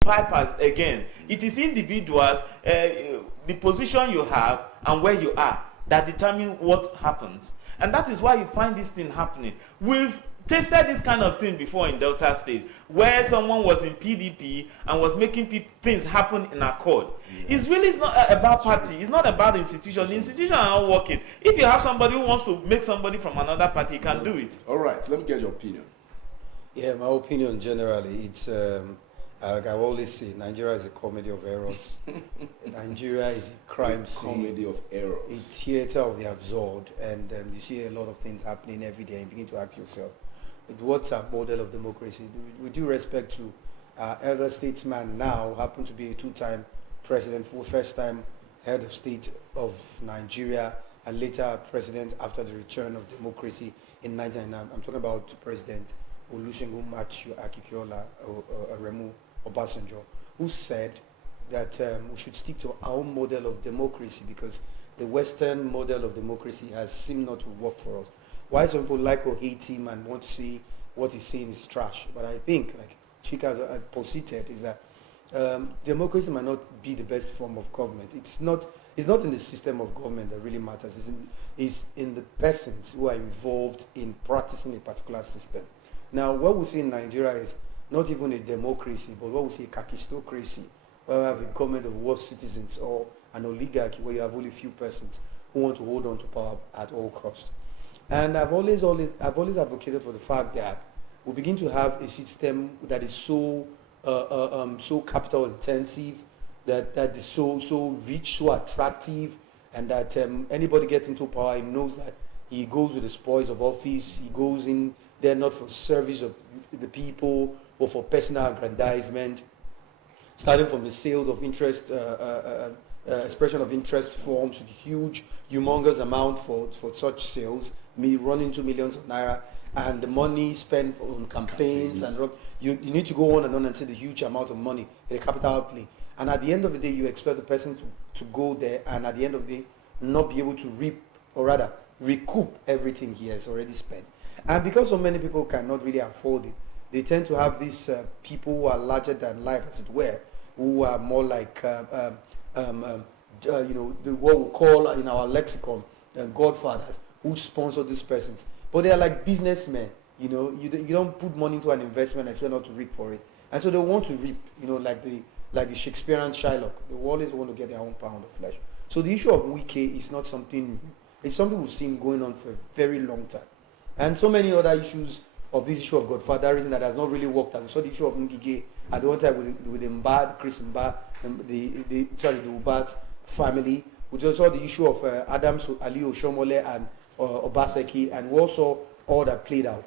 pipers again. It is individuals, the position you have and where you are, that determine what happens. And that is why you find this thing happening. We've tasted this kind of thing before in Delta State, where someone was in PDP and was making things happen in accord. Yeah. It's really not about party. It's not about institution. The institutions are not working. If you have somebody who wants to make somebody from another party, he can do it. All right. Let me get your opinion. Yeah, my opinion generally, it's like I always say, Nigeria is a comedy of errors. Nigeria is a crime scene. Comedy of errors. A theater of the absurd, and you see a lot of things happening every day, and you begin to ask yourself, what's our model of democracy? With due respect to our elder statesman now, happen to be a two-time president, for first time head of state of Nigeria, and later president after the return of democracy in 1999. I'm talking about President Olusegun Matthew Akikiola Remu Obasanjo, who said that we should stick to our own model of democracy because the Western model of democracy has seemed not to work for us. Why some people like or hate him and want to see what he's saying is trash. But I think, like Chika has posited, is that democracy might not be the best form of government. It's not in the system of government that really matters. It's in the persons who are involved in practicing a particular system. Now, what we see in Nigeria is not even a democracy, but what we see a kakistocracy, where we have a government of worst citizens, or an oligarchy where you have only a few persons who want to hold on to power at all costs. And I've always advocated for the fact that we begin to have a system that is so capital intensive, that is so rich, so attractive, and that anybody gets into power, he knows that he goes with the spoils of office, he goes in there not for service of the people, but for personal aggrandizement, starting from the sales of interest, expression of interest forms with huge, humongous amount for such sales, running into millions of naira, and the money spent on campaigns. And you need to go on and see the huge amount of money, the capital outlay. And at the end of the day, you expect the person to go there and at the end of the day, not be able to reap, or rather, recoup everything he has already spent. And because so many people cannot really afford it, they tend to have these people who are larger than life, as it were, who are more like, what we call in our lexicon, godfathers, who sponsor these persons. But they are like businessmen. You don't put money into an investment and expect not to reap for it. And so they want to reap, like the Shakespearean Shylock. They always want to get their own pound of flesh. So the issue of Wike is not something new. It's something we've seen going on for a very long time. And so many other issues of this issue of godfatherism that has not really worked out. We saw the issue of Ngige at the one time with Mba, Chris Mba, the Ubas family. We just saw the issue of Adams Ali Oshomole and Obaseki, and we also all that played out.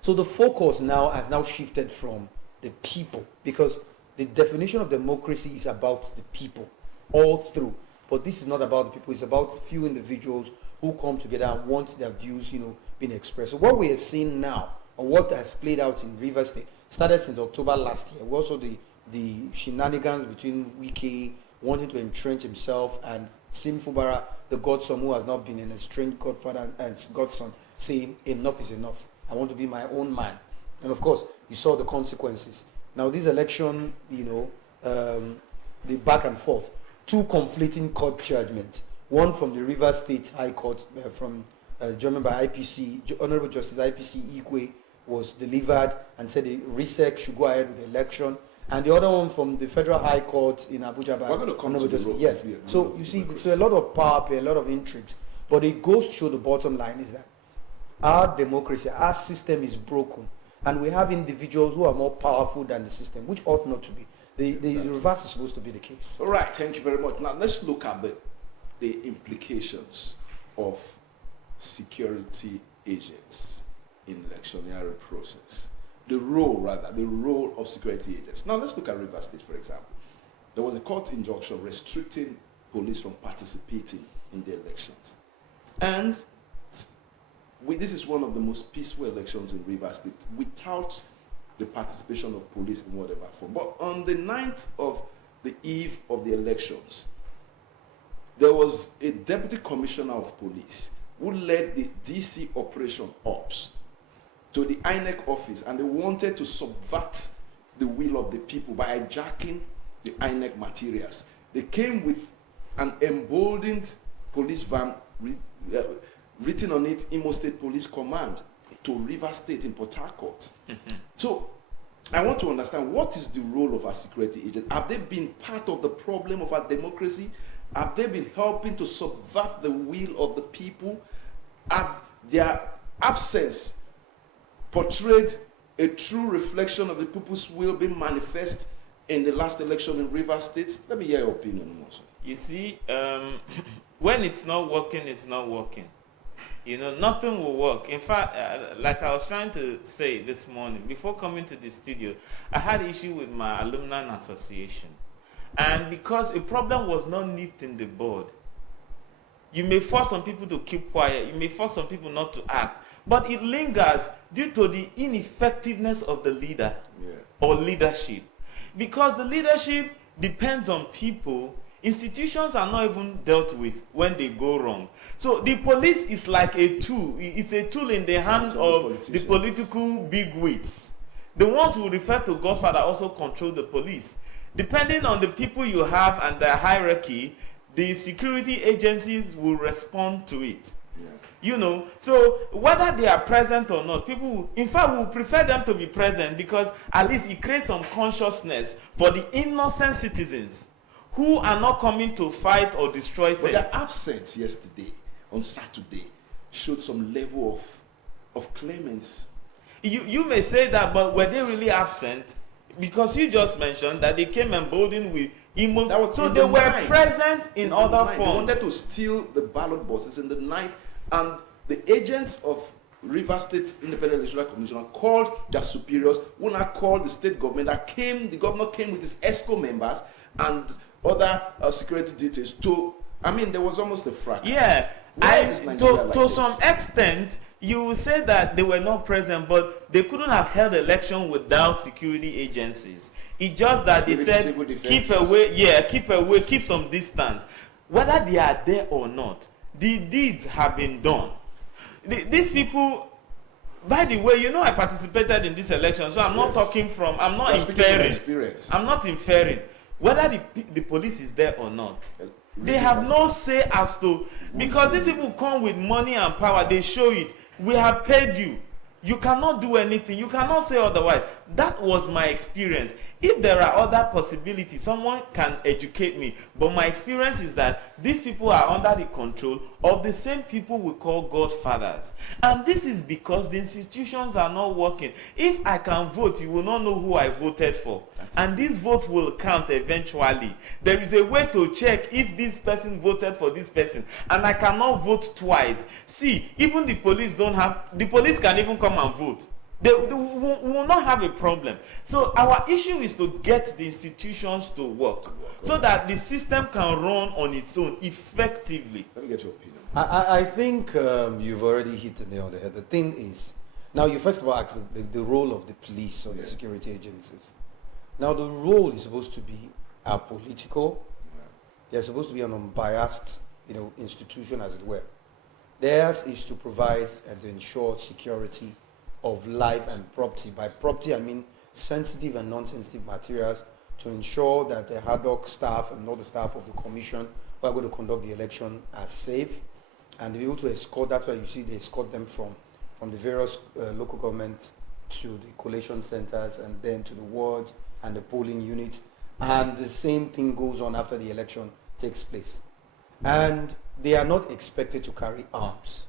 So the focus now has shifted from the people, because the definition of democracy is about the people all through. But this is not about the people. It's about few individuals who come together and want their views, being expressed. So what we are seeing now, or what has played out in Rivers State, started since October last year. Also the shenanigans between Wike wanting to entrench himself and Sim Fubara, the godson who has not been an estranged godfather and godson, saying enough is enough. I want to be my own man. And of course, you saw the consequences. Now this election, the back and forth, two conflicting court judgments. One from the Rivers State High Court, from judgment by IPC, Honorable Justice IPC Igwe, was delivered and said the RISEC should go ahead with the election. And the other one from the Federal High Court in Abuja by Honorable Justice. Yes. So you see, there's a lot of power play, a lot of intrigues. But it goes to show the bottom line is that our democracy, our system is broken. And we have individuals who are more powerful than the system, which ought not to be. The reverse is supposed to be the case. All right, thank you very much. Now let's look at the implications of security agents in electioneering process. The role of security agents. Now let's look at Rivers State, for example. There was a court injunction restricting police from participating in the elections. And this is one of the most peaceful elections in Rivers State without the participation of police in whatever form. But on the 9th of the eve of the elections, there was a deputy commissioner of police who led the DC Operation Ops to the INEC office, and they wanted to subvert the will of the people by hijacking the INEC materials. They came with an emboldened police van written on it, Imo State Police Command to River State in Port Harcourt. So I want to understand, what is the role of our security agents? Have they been part of the problem of our democracy? Have they been helping to subvert the will of the people? Have their absence portrayed a true reflection of the people's will being manifest in the last election in River State? Let me hear your opinion also. You see, when it's not working, it's not working. You know, nothing will work. In fact, like I was trying to say this morning, before coming to the studio, I had issue with my alumni association. And because a problem was not nipped in the bud, you may force some people to keep quiet, you may force some people not to act, but it lingers due to the ineffectiveness of the leader or leadership. Because the leadership depends on people. Institutions are not even dealt with when they go wrong. So the police is like a tool. It's a tool in the hands of the political bigwigs. The ones who refer to Godfather also control the police. Depending on the people you have and their hierarchy, the security agencies will respond to it. You know, so whether they are present or not, people will, in fact, will prefer them to be present, because at least it creates some consciousness for the innocent citizens who are not coming to fight or destroy things. But their absence yesterday, on Saturday, showed some level of clemency. You may say that, but were they really absent? Because you just mentioned that they came emboldened with emotions. So they were present in other forms. They wanted to steal the ballot boxes in the night, and the agents of River State Independent Electoral Commission called their superiors, who now called the state government. The governor came with his ESCO members and other security details to, there was almost a fracas. Yeah, to some extent, you will say that they were not present, but they couldn't have held election without security agencies. It's just that they said, keep away, keep some distance. Whether they are there or not, the deeds have been done. These people, by the way, I participated in this election, so I'm not talking from, I'm not inferring. I'm not inferring. Whether the police is there or not, they have no say as to, because these people come with money and power, they show it. We have paid you. You cannot do anything. You cannot say otherwise. That was my experience. If there are other possibilities, someone can educate me. But my experience is that these people are under the control of the same people we call godfathers. And this is because the institutions are not working. If I can vote, you will not know who I voted for. And this vote will count eventually. There is a way to check if this person voted for this person. And I cannot vote twice. See, even the police can even come and vote. They will not have a problem. So our issue is to get the institutions to work so that the system can run on its own effectively. Let me get your opinion. I think you've already hit the nail on the head. The thing is, now you first of all asked the role of the police or the security agencies. Now the role is supposed to be apolitical. They're supposed to be an unbiased, institution, as it were. Theirs is to provide and to ensure security of life and property. By property, I mean sensitive and non-sensitive materials, to ensure that the ad hoc staff and all the staff of the commission who are going to conduct the election are safe, and to be able to escort. That's why you see they escort them from the various local governments to the collation centers, and then to the wards and the polling units. And the same thing goes on after the election takes place. And they are not expected to carry arms.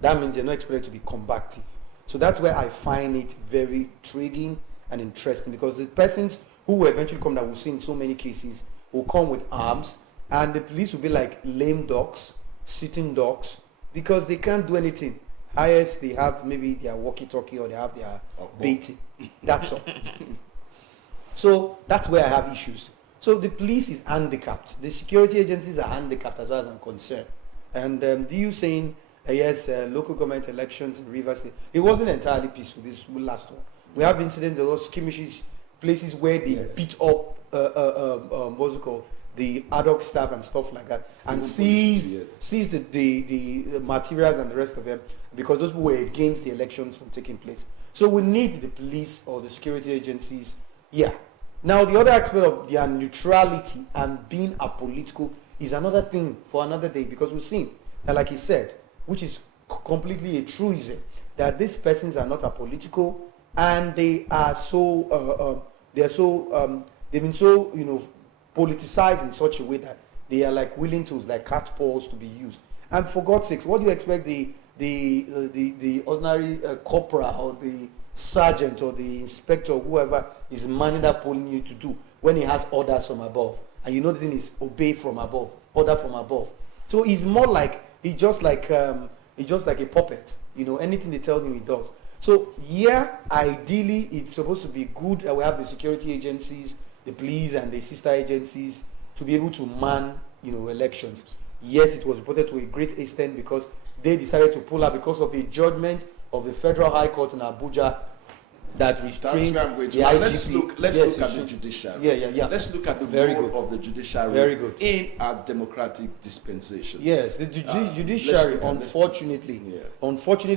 That means they're not expected to be combative. So that's where I find it very intriguing and interesting, because the persons who will eventually come, that we've seen in so many cases, will come with arms, and the police will be like lame dogs, sitting dogs, because they can't do anything. Highest, they have maybe their walkie-talkie or they have their baiting. That's all. So that's where I have issues. So the police is handicapped. The security agencies are handicapped as far as I'm concerned. And do you saying, yes, local government elections in Rivers State, it wasn't entirely peaceful, this last one. We have incidents, there was skirmishes, places where they beat up, what's it called, the ad hoc staff and stuff like that, and seized the materials and the rest of them, because those people were against the elections from taking place. So we need the police or the security agencies Yeah. Now, the other aspect of their neutrality and being apolitical is another thing for another day, because we've seen that, like he said, which is completely a truism, that these persons are not apolitical, and they are so they've been so politicized in such a way that they are like willing tools, like cat paws, to be used. And for God's sakes, what do you expect the ordinary corporal or the sergeant or the inspector or whoever is manning that polling unit to do when he has orders from above? And the thing is obey from above, order from above. So he's more like he's just like a puppet. Anything they tell him, he does. So yeah, ideally it's supposed to be good that we have the security agencies, the police, and the sister agencies to be able to man elections. Yes, it was reported to a great extent because they decided to pull out because of a judgment of the Federal High Court in Abuja that restrained the IGP. Let's look at the judiciary. Yeah. Let's look at the role of the judiciary in our democratic dispensation. Yes, the judiciary, unfortunately,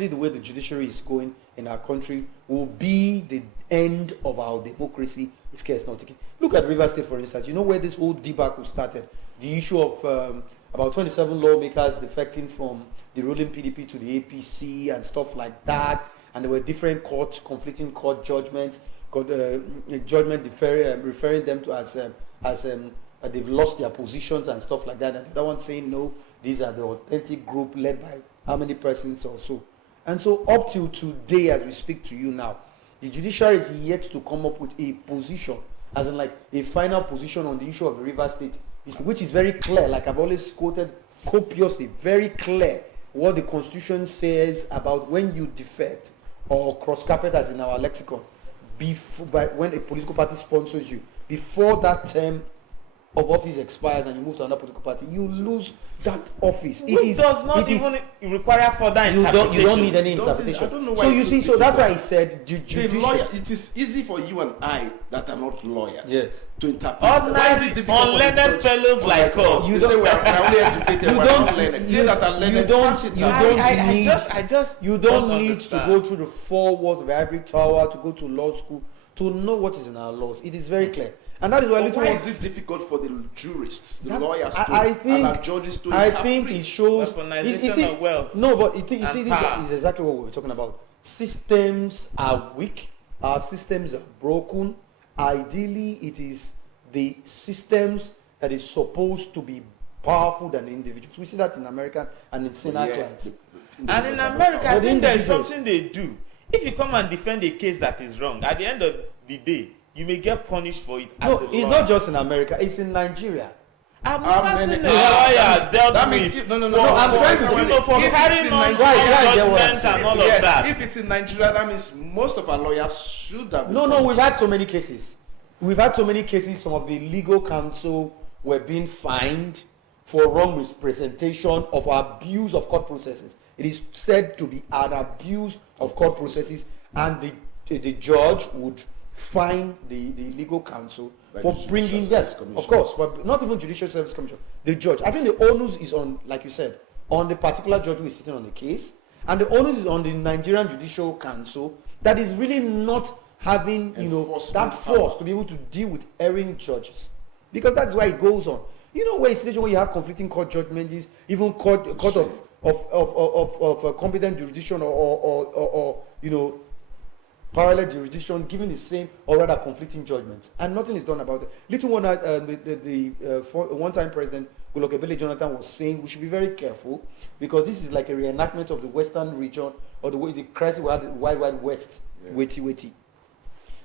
the way the judiciary is going in our country will be the end of our democracy if care is not taken. Look at Rivers State, for instance. You know where this whole debacle started? The issue of about 27 lawmakers defecting from the ruling PDP to the APC and stuff like that. And there were different conflicting court judgments, judgment referring them to as they've lost their positions and stuff like that. And the other one saying, no, these are the authentic group led by how many persons or so. And so up till today, as we speak to you now, the judiciary is yet to come up with a position, as in like a final position on the issue of the River State, which is very clear, like I've always quoted copiously, very clear what the Constitution says about when you defect or cross carpet, as in our lexicon, when a political party sponsors you, before that term of office expires and you move to another political party, you lose that office. It does not even require further interpretation. You don't need any interpretation. I don't know why so you see, so that's why I said it is easy for you and I that are not lawyers to interpret. Unlearned fellows like us. You say we are only educated, we're not learned. They that are learned, you don't need to go through the 4 walls of every tower to go to law school to know what is in our laws. It is very clear. And that is why is it difficult for the jurists, the lawyers, and our judges to interpret? I think it shows weaponization of wealth. No, but you see, this is exactly what we're talking about. Systems are weak. Our systems are broken. Ideally, it is the systems that is supposed to be powerful than the individuals. We see that in America and in Senate trials. And in America, I think there is something they do. If you come and defend a case that is wrong, at the end of the day, you may get punished for it. It's not just in America; it's in Nigeria. I'm not seen a lawyer dealt with. No. I'm trying to for carrying on judgments and all of that. If it's in Nigeria, that means most of our lawyers should have. No. We've had so many cases. Some of the legal counsel were being fined for wrong representation of abuse of court processes. It is said to be an abuse of court processes, and the judge would fine the legal counsel for bringing, yes, of course, but not even Judicial Service Commission, the judge. I think the onus is on, like you said, on the particular judge who is sitting on the case, and the onus is on the Nigerian Judicial Council that is really not having, that force to be able to deal with erring judges, because that's why it goes on. Where a situation where you have conflicting court judgments, even court of competent jurisdiction or parallel jurisdiction giving the same or rather conflicting judgments, and nothing is done about it. Little one, one-time President Goodluck Ebele Jonathan was saying we should be very careful because this is like a reenactment of the Western region or the crisis we had in the Wild West, waiting,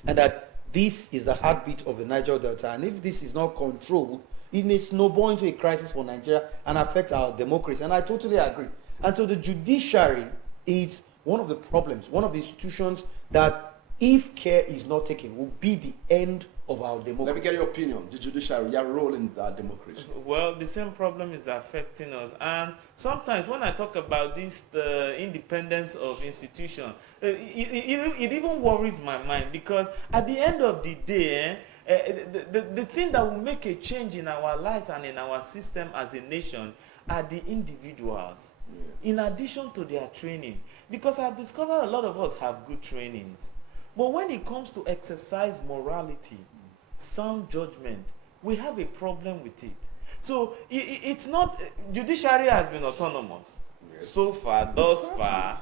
and that this is the heartbeat of the Niger Delta, and if this is not controlled, it may snowball into a crisis for Nigeria and affect our democracy. And I totally agree. And so the judiciary is one of the problems, one of the institutions that, if care is not taken, will be the end of our democracy. Let me get your opinion. The judiciary, your role in our democracy. Well, the same problem is affecting us. And sometimes when I talk about this, the independence of institutions, it even worries my mind, because at the end of the day, the thing that will make a change in our lives and in our system as a nation are the individuals, in addition to their training. Because I've discovered a lot of us have good trainings, But when it comes to exercise morality, sound judgment, we have a problem with it. So it's not, judiciary has been autonomous so far, thus far,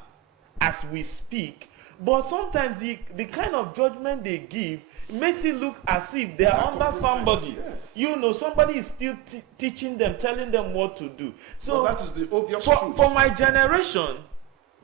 as we speak. But sometimes the kind of judgment they give makes it look as if they are under somebody. Yes. You know, somebody is still teaching them, telling them what to do. So that is the obvious truth. For my generation,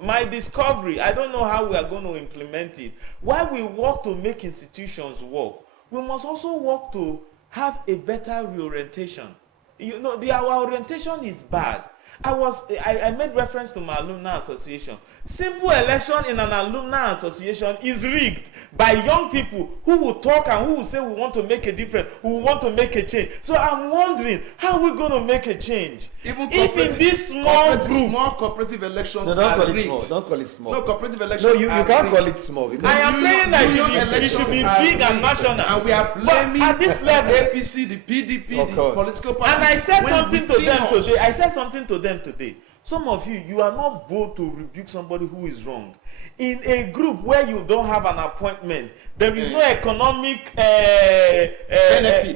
my discovery, I don't know how we are going to implement it. While we work to make institutions work, we must also work to have a better reorientation. You know, our orientation is bad. I made reference to my alumni association. Simple election in an alumni association is rigged by young people who will talk and who will say we want to make a difference, who want to make a change. So I'm wondering, how are we going to make a change? Even if in this small cooperative elections no, don't are call it rigged. small. Don't call it small. No, cooperative elections. No, you can't call it small. Because I am praying that it should be big and rigged. national. And we are blaming but at this level, APC, the PDP, the political parties. And I said something to them us. today. I said something to them today. Some of you are not bold to rebuke somebody who is wrong. In a group where you don't have an appointment, there is no economic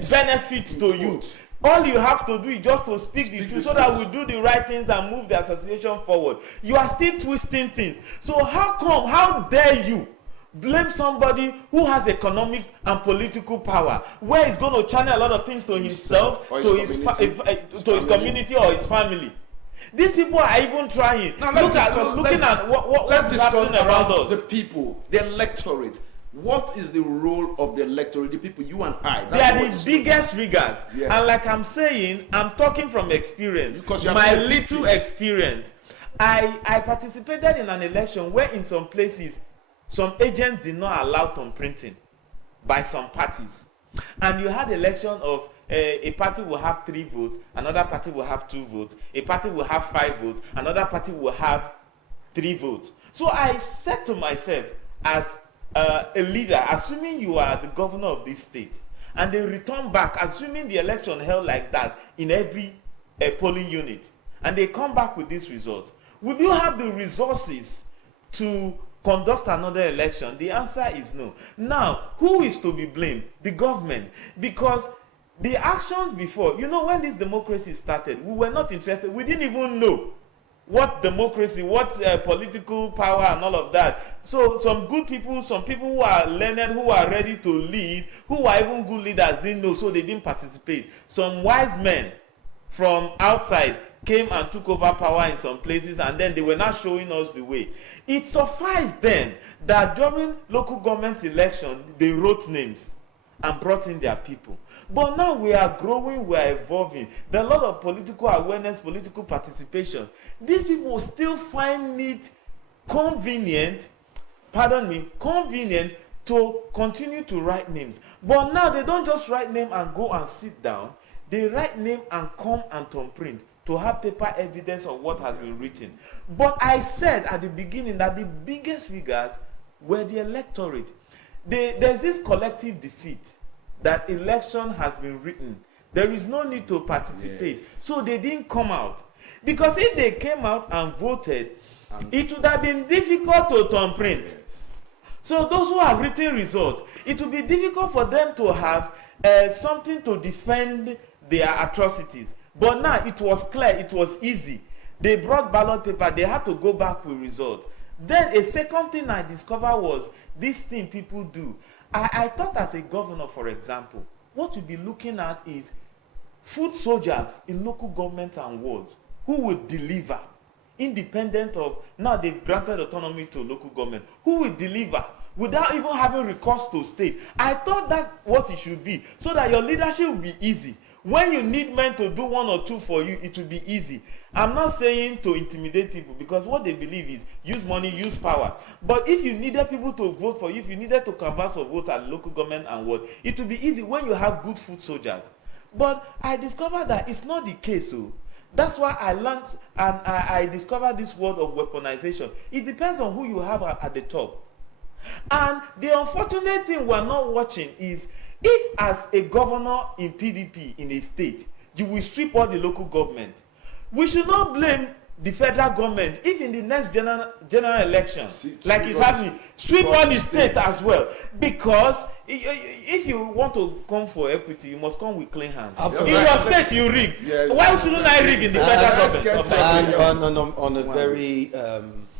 benefits to you. All you have to do is just to speak the truth so that we do the right things and move the association forward. You are still twisting things. So how dare you blame somebody who has economic and political power, where he's going to channel a lot of things to himself, to his community or his family. These people are even trying. Now looking at what's happening around us. The people, the electorate. What is the role of the electorate? The people, you and I. They are the biggest riggers. Yes. And like I'm saying, I'm talking from experience. Because you my little experience. I participated in an election where in some places, some agents did not allow thumb printing by some parties. And you had election of a party will have 3 votes, another party will have 2 votes, a party will have 5 votes, another party will have 3 votes. So I said to myself, as a leader, assuming you are the governor of this state, and they return back, assuming the election held like that in every polling unit, and they come back with this result, will you have the resources to conduct another election? The answer is no. Now, who is to be blamed? The government. Because the actions before, you know, when this democracy started, we were not interested. We didn't even know what democracy, what political power and all of that. So some good people, some people who are learned, who are ready to lead, who are even good leaders didn't know, so they didn't participate. Some wise men from outside came and took over power in some places, and then they were not showing us the way. It sufficed then that during local government election, they wrote names and brought in their people. But now we are growing, we are evolving. There are a lot of political awareness, political participation. These people still find it convenient to continue to write names. But now they don't just write name and go and sit down. They write name and come and thumb print to have paper evidence of what has been written. But I said at the beginning that the biggest riggers were the electorate. There's this collective defeat that election has been written. There is no need to participate. Yes. So they didn't come out. Because if they came out and voted, it would have been difficult to thumb print. Yes. So those who have written results, it would be difficult for them to have something to defend their atrocities. But now it was clear, it was easy. They brought ballot paper, they had to go back with results. Then a second thing I discovered was this thing people do. I thought as a governor, for example, what we'll be looking at is foot soldiers in local government and wards who will deliver, independent of, now they've granted autonomy to local government, who will deliver without even having recourse to state. I thought that what it should be, so that your leadership will be easy. When you need men to do 1 or 2 for you, it will be easy. I'm not saying to intimidate people, because what they believe is use money, use power. But if you needed people to vote for you, if you needed to canvass for votes at local government and what, it will be easy when you have good foot soldiers. But I discovered that it's not the case. So that's why I learned and I discovered this word of weaponization. It depends on who you have at the top. And the unfortunate thing we're not watching is, if as a governor in PDP in a state, you will sweep all the local government, we should not blame the federal government, if in the next general election, like it's sweep all the happening, sweep all the state states. as well. Because if you want to come for equity, you must come with clean hands. Absolutely. In your state, you rigged. Yeah, Why shouldn't I rig in the federal government? And on a very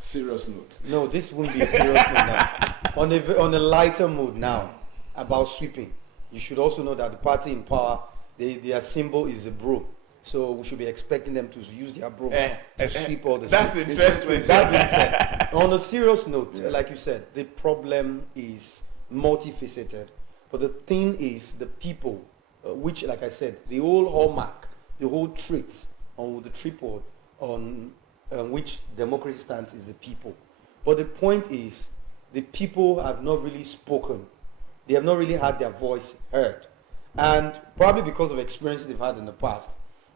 serious note. no, this won't be a serious note now. On a lighter mood now about sweeping, you should also know that the party in power, their symbol is a broom. So we should be expecting them to use their broom to sweep all the That's states. interesting. That being said, on a serious note, like you said, the problem is multifaceted. But the thing is, the people, which, like I said, the whole hallmark, the whole traits on the tripod on which democracy stands is the people. But the point is, the people have not really spoken. They have not really had their voice heard. And probably because of experiences they've had in the past,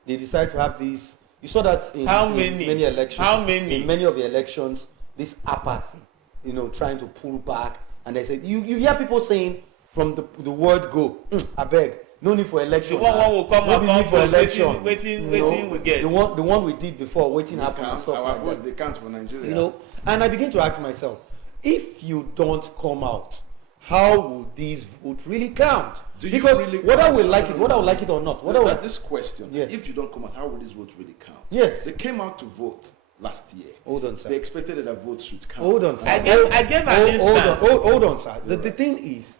they decide to have these. You saw that in many elections. How many? In many of the elections, this apathy, trying to pull back. And they said, you hear people saying from the word go, I beg, no need for election. The one will come no and need come for for election. waiting we get. The one we did before, waiting happen and stuff Our like votes, that. they count for Nigeria. And I begin to ask myself, if you don't come out, how will these votes really count? Because whether we like it or not, This question, Yes. if you don't come out, how will this vote really count? Yes. They came out to vote last year. Hold on, sir. They expected that their votes should count. Hold on, sir. I gave an instance. Hold on, sir. The thing is,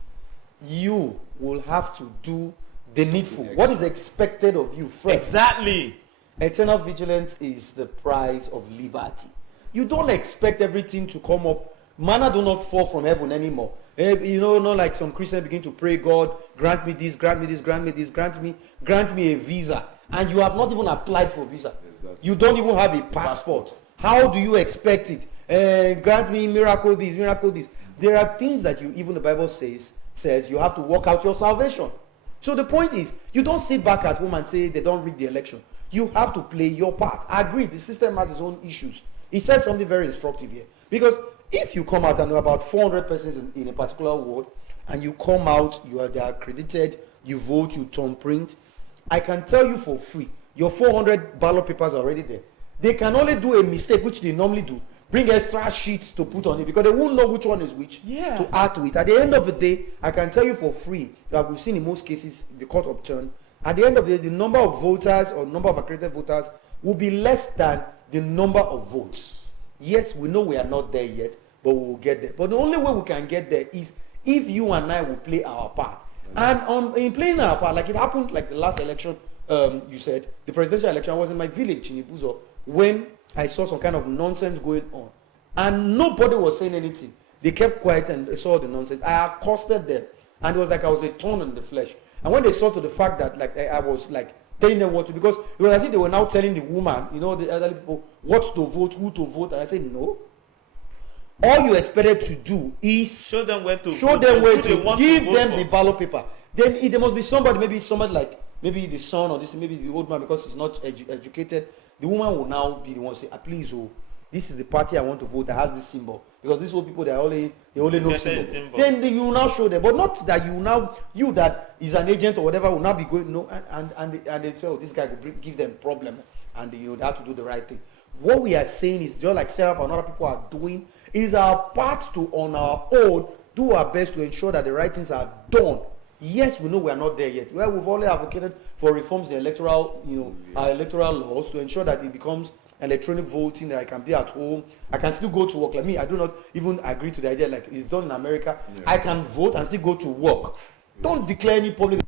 you will have to do the needful. What is expected of you first? Exactly. Eternal vigilance is the price of liberty. You don't expect everything to come up. Manna do not fall from heaven anymore. Not like some Christians begin to pray, God, grant me this, grant me this, grant me this, grant me a visa. And you have not even applied for a visa. Exactly. You don't even have a passport. How do you expect it? Grant me miracle this, miracle this. There are things that even the Bible says you have to work out your salvation. So the point is, you don't sit back at home and say they don't rig the election. You have to play your part. I agree, the system has its own issues. He said something very instructive here. Because if you come out and there are about 400 persons in a particular ward, and you come out, they are accredited, you vote, you thumbprint, I can tell you for free, your 400 ballot papers are already there. They can only do a mistake, which they normally do, bring extra sheets to put on it, because they won't know which one is which to add to it. At the end of the day, I can tell you for free, that we've seen in most cases, the court upturned, at the end of the day, the number of voters or number of accredited voters will be less than the number of votes. Yes, we know we are not there yet, but we will get there. But the only way we can get there is if you and I will play our part. And in playing our part, like it happened like the last election, you said, the presidential election, I was in my village in Ibuzo when I saw some kind of nonsense going on. And nobody was saying anything. They kept quiet and they saw the nonsense. I accosted them. And it was like I was a thorn in the flesh. And when they saw to the fact that like I was like telling them what to, because it was as if they were now telling the woman, the elderly people, what to vote, who to vote. And I said, no. All you expected to do is show them where to give them the ballot paper. Then there must be somebody, maybe the son or maybe the old man, because he's not educated. The woman will now be the one to say, please, this is the party I want to vote that has this symbol. Because these old people, they only know symbol. Then you will now show them, but not that you that is an agent or whatever will now be going, and they say, this guy will give them problem, and they have to do the right thing. What we are saying is, just like Sarah and other people are doing, is our part to, on our own, do our best to ensure that the right things are done. Yes, we know we are not there yet. Well, we've already advocated for reforms in electoral, our electoral laws to ensure that it becomes electronic voting, that I can be at home. I can still go to work. Like me, I do not even agree to the idea like it's done in America. Yeah. I can vote and still go to work. Yes. Don't declare any public.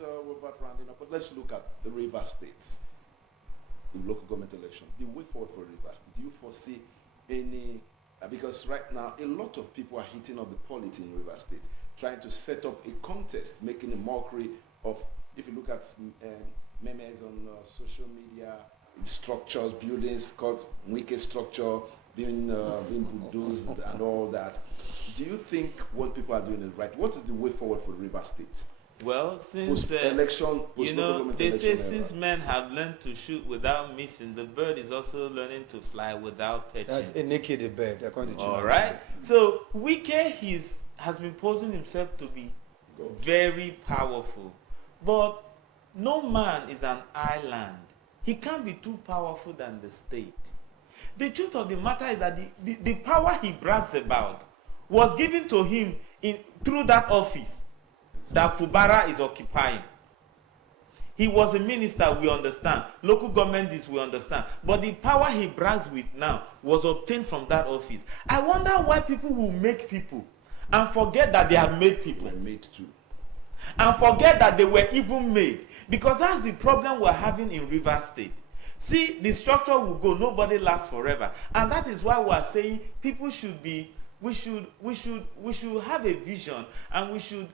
we're about rounding up, but let's look at the River State, the local government election. The way forward for River State, do you foresee any, because right now, a lot of people are hitting up the polity in River State, trying to set up a contest, making a mockery of, if you look at memes on social media, structures, buildings, called wicked structure, being bulldozed and all that. Do you think what people are doing is right? What is the way forward for River State? Well, since post-election, they say since men have learned to shoot without missing, the bird is also learning to fly without perching. That's a naked bird, according to all right. So Wike has been posing himself to be very powerful, but no man is an island. He can't be too powerful than the state. The truth of the matter is that the power he brags about was given to him through that office that Fubara is occupying. He was a minister, we understand. Local government is, we understand. But the power he brags with now was obtained from that office. I wonder why people will make people and forget that they have made people. Were made too. And forget that they were even made. Because that's the problem we're having in River State. See, the structure will go, nobody lasts forever. And that is why we're saying people should be, we should have a vision, and we should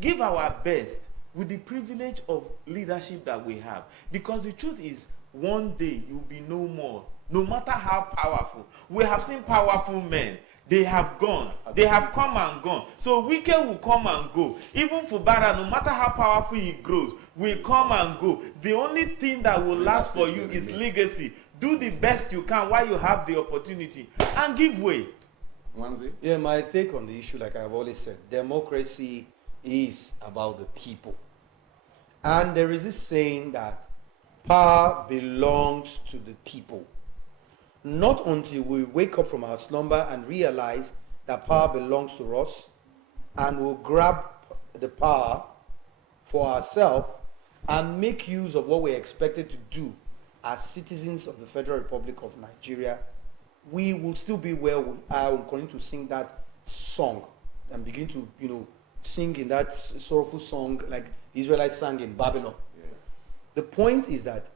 give our best with the privilege of leadership that we have. Because the truth is, one day you'll be no more, no matter how powerful. We have seen powerful men. They have gone. They have come and gone. So Wike will come and go. Even Fubara, no matter how powerful he grows, will come and go. The only thing that will last for you is legacy. Do the best you can while you have the opportunity and give way. Wanzi? Yeah, my take on the issue, like I've always said, democracy is about the people. And there is this saying that power belongs to the people. Not until we wake up from our slumber and realize that power belongs to us, and we'll grab the power for ourselves and make use of what we're expected to do as citizens of the Federal Republic of Nigeria, we will still be where we are. We're going to sing that song and begin to, sing in that sorrowful song like the Israelites sang in Babylon. Yeah. The point is that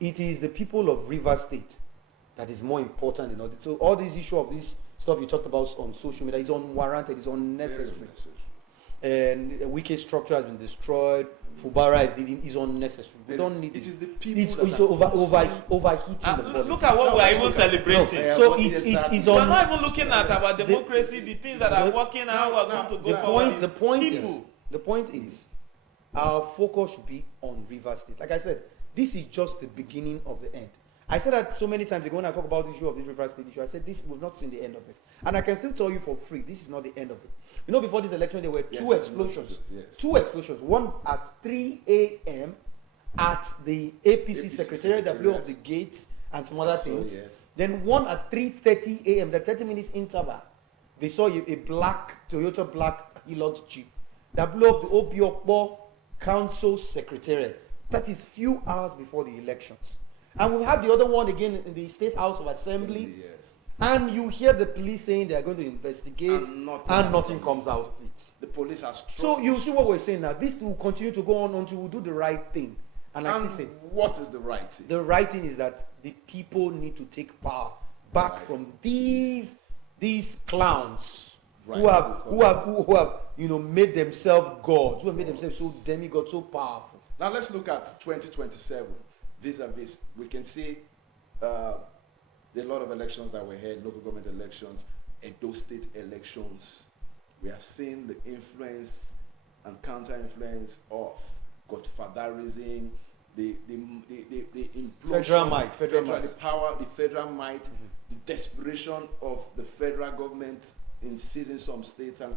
it is the people of River State that is more important than all this. So all this issue of this stuff you talked about on social media is unwarranted, it's unnecessary. And a wicked structure has been destroyed. Fubara is unnecessary. We don't need it. It is the people It's that overheating the body. Look at what we are even celebrating. No, so it's We're on. not even looking at our democracy, the things that are working, how we're going to go forward. The point is, our focus should be on River State. Like I said, this is just the beginning of the end. I said that so many times ago when I talk about the issue of this River State issue. I said we've not seen the end of this, and I can still tell you for free, this is not the end of it. Before this election, there were two explosions. Yes. Two explosions. One at 3 a.m. at the APC secretariat that blew up the gates and some other things. Yes. Then one at 3:30 a.m. The 30 minutes interval, they saw a black Toyota black Hilux Jeep that blew up the Obiokpo Council Secretariat. That is few hours before the elections. And we have the other one again in the State House of Assembly. Yes. And you hear the police saying they are going to investigate, and nothing comes out of it. The police has trust. So you see what we're saying now. This will continue to go on until we do the right thing. And like I said, what is the right thing? the right thing is that the people need to take power back from these clowns who have made themselves gods, who have made themselves so demigods, so powerful. Now let's look at 2027 vis-a-vis. We can see there are a lot of elections that were held, local government elections, Edo State elections. We have seen the influence and counter-influence of godfatherism, the implosion, the federal might, the desperation of the federal government in seizing some states. And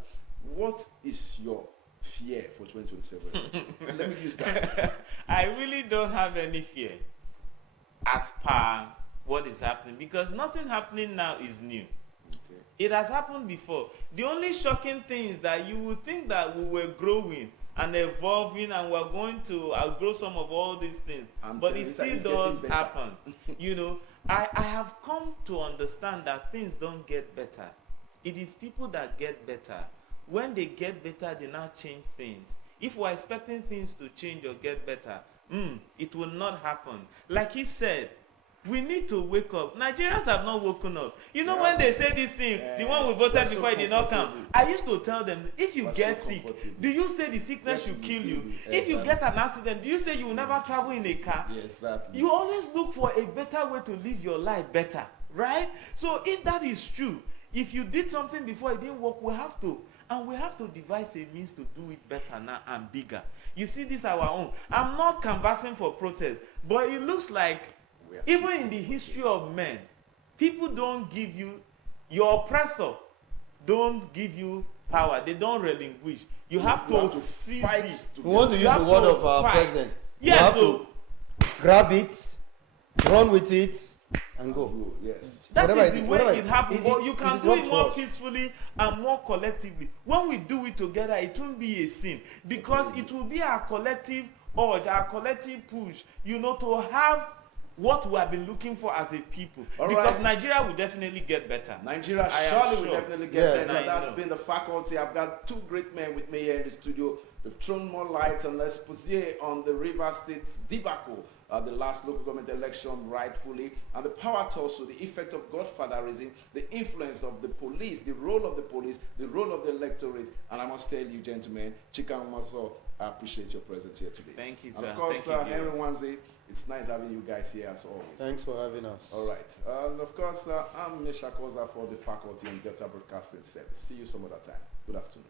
what is your fear for 2027? Let me use that. I really don't have any fear as per what is happening, because nothing happening now is new. Okay. It has happened before. The only shocking thing is that you would think that we were growing and evolving and we're going to outgrow some of all these things, but it still does happen. I have come to understand that things don't get better. It is people that get better. When they get better, they now change things. if we're expecting things to change or get better, it will not happen. Like he said, we need to wake up. Nigerians have not woken up. You know, when they say this thing, the one we voted before it did not come. I used to tell them, if you get sick, do you say the sickness should kill you? If you get an accident, do you say you will never travel in a car? Exactly. You always look for a better way to live your life better, right? So if that is true, if you did something before it didn't work, we have to. And we have to devise a means to do it better now and bigger. You see, this is our own. I'm not canvassing for protest, but it looks like even in the history of men, people don't give you, your oppressor don't give you power. They don't relinquish. You have to seize it. We want to use the word of our president. Yes, so grab it, run with it, and go. Yes. That is the way it happens. But you can do it more peacefully and more collectively. When we do it together, it won't be a sin. Because it will be our collective urge, our collective push, you know, to have what we have been looking for as a people. Because Nigeria will definitely get better. Nigeria surely will definitely get better. That's been the faculty. I've got two great men with me here in the studio. They've thrown more light and less exposé on the River State's debacle, the last local government election rightfully, and the power tussle, the effect of godfatherism, the influence of the police, the role of the police, the role of the electorate. And I must tell you, gentlemen, Chika Umaso, I appreciate your presence here today. Thank you, sir. And of course, Henry Wanze, it's nice having you guys here as always. Thanks for having us. All right. And of course, I'm Misha Koza for the faculty and Delta Broadcasting Service. See you some other time. Good afternoon.